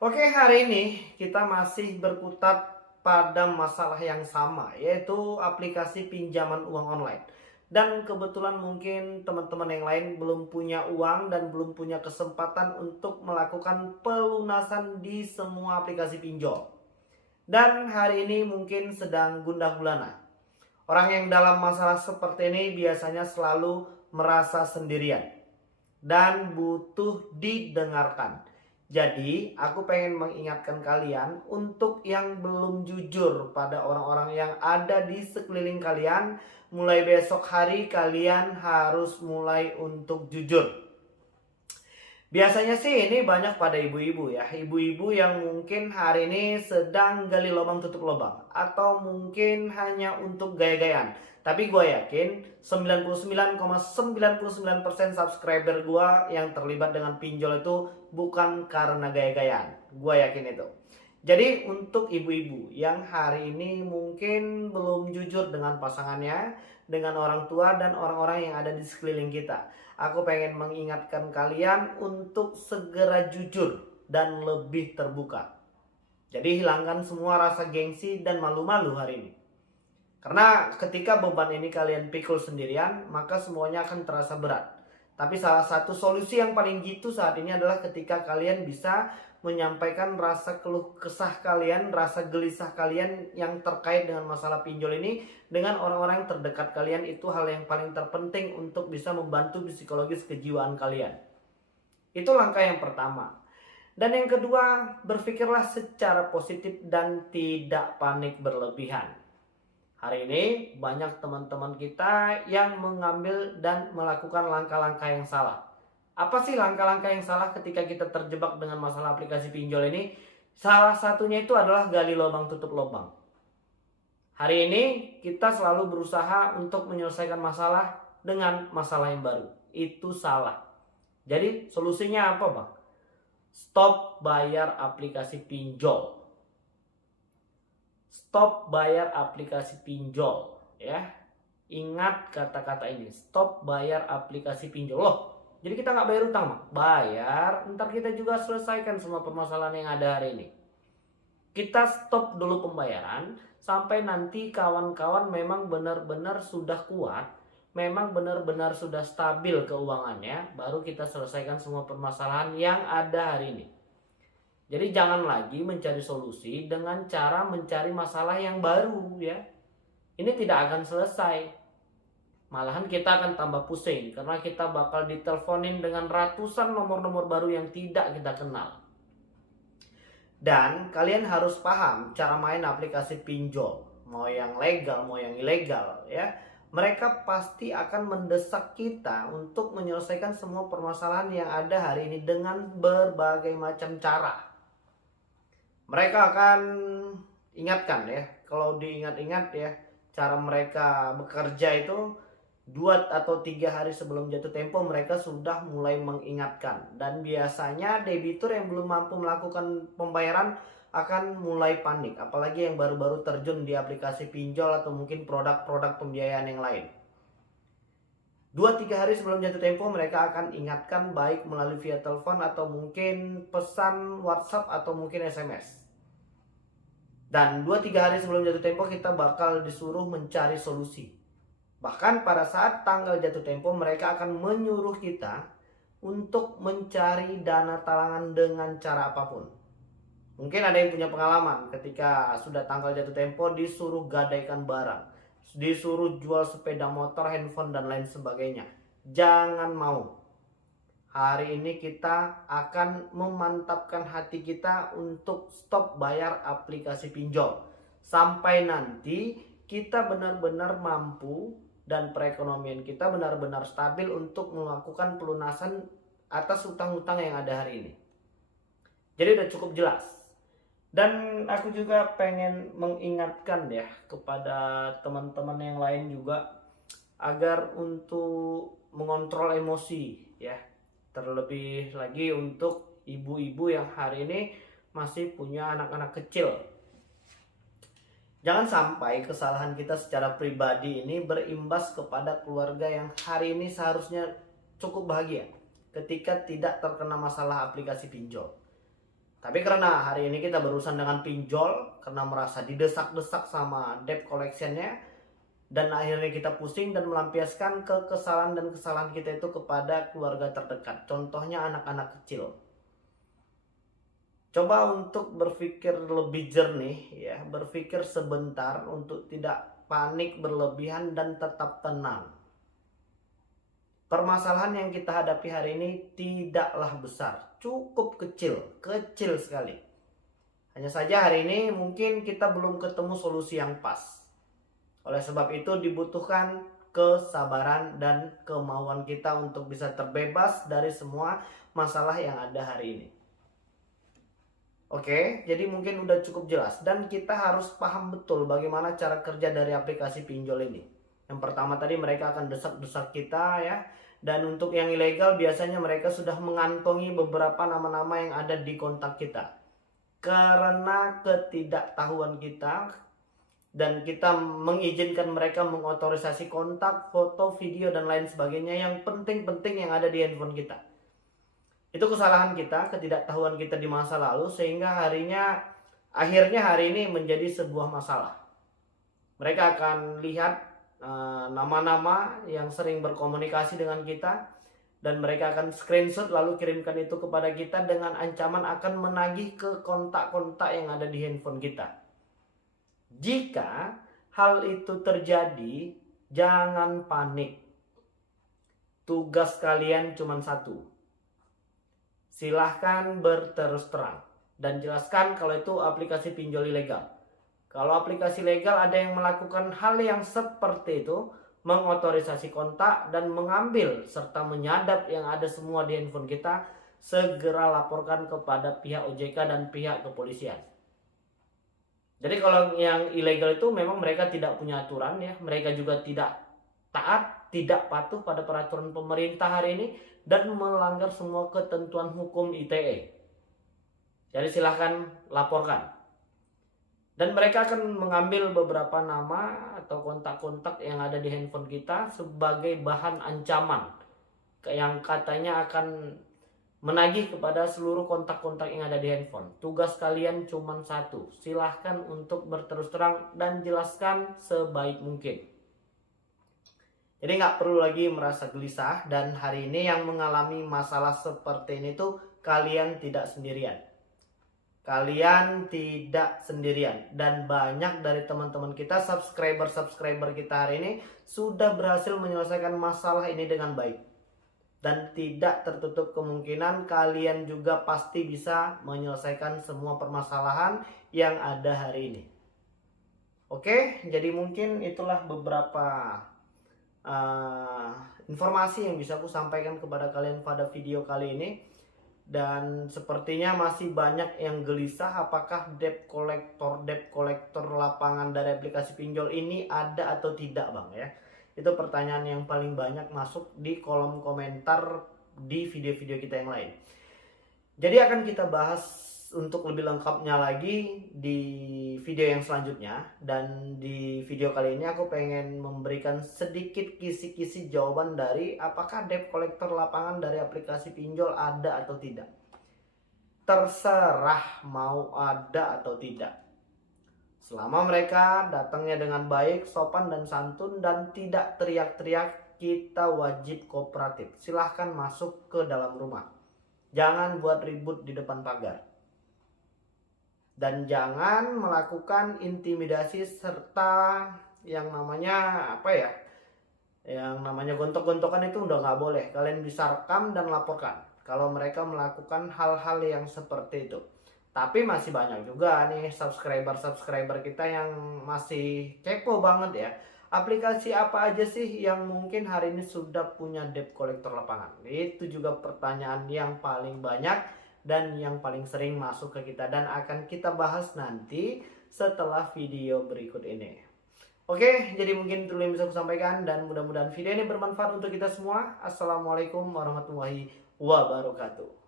Oke, hari ini kita masih berkutat pada masalah yang sama, yaitu aplikasi pinjaman uang online. Dan kebetulan mungkin teman-teman yang lain belum punya uang dan belum punya kesempatan untuk melakukan pelunasan di semua aplikasi pinjol. Dan hari ini mungkin sedang gundah gulana. Orang yang dalam masalah seperti ini biasanya selalu merasa sendirian dan butuh didengarkan. Jadi, aku pengen mengingatkan kalian untuk yang belum jujur pada orang-orang yang ada di sekeliling kalian. Mulai besok hari kalian harus mulai untuk jujur. Biasanya sih ini banyak pada ibu-ibu ya. Ibu-ibu yang mungkin hari ini sedang gali lubang tutup lubang. Atau mungkin hanya untuk gaya-gayaan. Tapi gue yakin 99,99% subscriber gue yang terlibat dengan pinjol itu bukan karena gaya-gayaan. Gue yakin itu. Jadi untuk ibu-ibu yang hari ini mungkin belum jujur dengan pasangannya, dengan orang tua dan orang-orang yang ada di sekeliling kita, aku pengen mengingatkan kalian untuk segera jujur dan lebih terbuka. Jadi hilangkan semua rasa gengsi dan malu-malu hari ini. Karena ketika beban ini kalian pikul sendirian, maka semuanya akan terasa berat. Tapi salah satu solusi yang paling jitu saat ini adalah ketika kalian bisa menyampaikan rasa keluh kesah kalian, rasa gelisah kalian yang terkait dengan masalah pinjol ini dengan orang-orang yang terdekat kalian. Itu hal yang paling terpenting untuk bisa membantu psikologis kejiwaan kalian. Itu langkah yang pertama. Dan yang kedua, berpikirlah secara positif dan tidak panik berlebihan. Hari ini banyak teman-teman kita yang mengambil dan melakukan langkah-langkah yang salah. Apa sih langkah-langkah yang salah ketika kita terjebak dengan masalah aplikasi pinjol ini? Salah satunya itu adalah gali lubang tutup lubang. Hari ini kita selalu berusaha untuk menyelesaikan masalah dengan masalah yang baru. Itu salah. Jadi solusinya apa, Bang? Stop bayar aplikasi pinjol. Stop bayar aplikasi pinjol, ya. Ingat kata-kata ini, stop bayar aplikasi pinjol. Loh, jadi kita nggak bayar utang, Mak? Bayar, ntar kita juga selesaikan semua permasalahan yang ada hari ini. Kita stop dulu pembayaran sampai nanti kawan-kawan memang benar-benar sudah kuat, memang benar-benar sudah stabil keuangannya, baru kita selesaikan semua permasalahan yang ada hari ini. Jadi jangan lagi mencari solusi dengan cara mencari masalah yang baru ya. Ini tidak akan selesai. Malahan kita akan tambah pusing karena kita bakal diteleponin dengan ratusan nomor-nomor baru yang tidak kita kenal. Dan kalian harus paham cara main aplikasi pinjol, mau yang legal mau yang ilegal ya. Mereka pasti akan mendesak kita untuk menyelesaikan semua permasalahan yang ada hari ini dengan berbagai macam cara. Mereka akan ingatkan ya, kalau diingat-ingat ya, cara mereka bekerja itu 2 atau 3 hari sebelum jatuh tempo mereka sudah mulai mengingatkan. Dan biasanya debitur yang belum mampu melakukan pembayaran akan mulai panik, apalagi yang baru-baru terjun di aplikasi pinjol atau mungkin produk-produk pembiayaan yang lain. 2-3 hari sebelum jatuh tempo mereka akan ingatkan, baik melalui via telepon atau mungkin pesan WhatsApp atau mungkin SMS. Dan 2-3 hari sebelum jatuh tempo kita bakal disuruh mencari solusi. Bahkan pada saat tanggal jatuh tempo mereka akan menyuruh kita untuk mencari dana talangan dengan cara apapun. Mungkin ada yang punya pengalaman ketika sudah tanggal jatuh tempo disuruh gadaikan barang, disuruh jual sepeda motor, handphone dan lain sebagainya. Jangan mau. Hari ini kita akan memantapkan hati kita untuk stop bayar aplikasi pinjol. Sampai nanti kita benar-benar mampu dan perekonomian kita benar-benar stabil untuk melakukan pelunasan atas utang-utang yang ada hari ini. Jadi udah cukup jelas. Dan aku juga pengen mengingatkan ya kepada teman-teman yang lain juga agar untuk mengontrol emosi ya. Terlebih lagi untuk ibu-ibu yang hari ini masih punya anak-anak kecil. Jangan sampai kesalahan kita secara pribadi ini berimbas kepada keluarga yang hari ini seharusnya cukup bahagia ketika tidak terkena masalah aplikasi pinjol. Tapi karena hari ini kita berurusan dengan pinjol, karena merasa didesak-desak sama debt collectionnya, dan akhirnya kita pusing dan melampiaskan kekesalan dan kesalahan kita itu kepada keluarga terdekat. Contohnya anak-anak kecil. Coba untuk berpikir lebih jernih ya, berpikir sebentar untuk tidak panik berlebihan dan tetap tenang. Permasalahan yang kita hadapi hari ini tidaklah besar, cukup kecil sekali. Hanya saja hari ini mungkin kita belum ketemu solusi yang pas. Oleh sebab itu dibutuhkan kesabaran dan kemauan kita untuk bisa terbebas dari semua masalah yang ada hari ini. Oke, jadi mungkin udah cukup jelas dan kita harus paham betul bagaimana cara kerja dari aplikasi pinjol ini. Yang pertama tadi mereka akan desak-desak kita ya. Dan untuk yang ilegal biasanya mereka sudah mengantongi beberapa nama-nama yang ada di kontak kita. Karena ketidaktahuan kita dan kita mengizinkan mereka mengotorisasi kontak, foto, video dan lain sebagainya yang penting-penting yang ada di handphone kita. Itu kesalahan kita, ketidaktahuan kita di masa lalu sehingga akhirnya hari ini menjadi sebuah masalah. Mereka akan lihat nama-nama yang sering berkomunikasi dengan kita dan mereka akan screenshot lalu kirimkan itu kepada kita dengan ancaman akan menagih ke kontak-kontak yang ada di handphone kita. Jika hal itu terjadi, jangan panik. Tugas kalian cuma satu. Silahkan berterus terang dan jelaskan kalau itu aplikasi pinjol ilegal. Kalau aplikasi legal ada yang melakukan hal yang seperti itu, mengotorisasi kontak dan mengambil serta menyadap yang ada semua di handphone kita, segera laporkan kepada pihak OJK dan pihak kepolisian. Jadi kalau yang ilegal itu memang mereka tidak punya aturan ya, mereka juga tidak taat, tidak patuh pada peraturan pemerintah hari ini dan melanggar semua ketentuan hukum ITE. Jadi silahkan laporkan. Dan mereka akan mengambil beberapa nama atau kontak-kontak yang ada di handphone kita sebagai bahan ancaman yang katanya akan menagih kepada seluruh kontak-kontak yang ada di handphone. Tugas kalian cuma satu, silahkan untuk berterus terang dan jelaskan sebaik mungkin. Jadi nggak perlu lagi merasa gelisah dan hari ini yang mengalami masalah seperti ini tuh kalian tidak sendirian. Kalian tidak sendirian dan banyak dari teman-teman kita, subscriber kita hari ini sudah berhasil menyelesaikan masalah ini dengan baik. Dan tidak tertutup kemungkinan kalian juga pasti bisa menyelesaikan semua permasalahan yang ada hari ini. Oke, jadi mungkin itulah beberapa informasi yang bisa aku sampaikan kepada kalian pada video kali ini. Dan sepertinya masih banyak yang gelisah apakah debt collector lapangan dari aplikasi pinjol ini ada atau tidak bang ya. Itu pertanyaan yang paling banyak masuk di kolom komentar di video-video kita yang lain. Jadi akan kita bahas untuk lebih lengkapnya lagi di video yang selanjutnya. Dan di video kali ini aku pengen memberikan sedikit kisi-kisi jawaban dari apakah debt collector lapangan dari aplikasi pinjol ada atau tidak. Terserah mau ada atau tidak. Selama mereka datangnya dengan baik, sopan dan santun dan tidak teriak-teriak, kita wajib kooperatif. Silahkan masuk ke dalam rumah. Jangan buat ribut di depan pagar. Dan jangan melakukan intimidasi serta yang namanya yang namanya gontok-gontokan itu udah nggak boleh. Kalian bisa rekam dan laporkan kalau mereka melakukan hal-hal yang seperti itu. Tapi masih banyak juga nih subscriber kita yang masih kepo banget ya. Aplikasi apa aja sih yang mungkin hari ini sudah punya debt collector lapangan? Itu juga pertanyaan yang paling banyak dan yang paling sering masuk ke kita dan akan kita bahas nanti setelah video berikut ini. Oke, jadi mungkin itu yang bisa aku sampaikan dan mudah-mudahan video ini bermanfaat untuk kita semua. Assalamualaikum warahmatullahi wabarakatuh.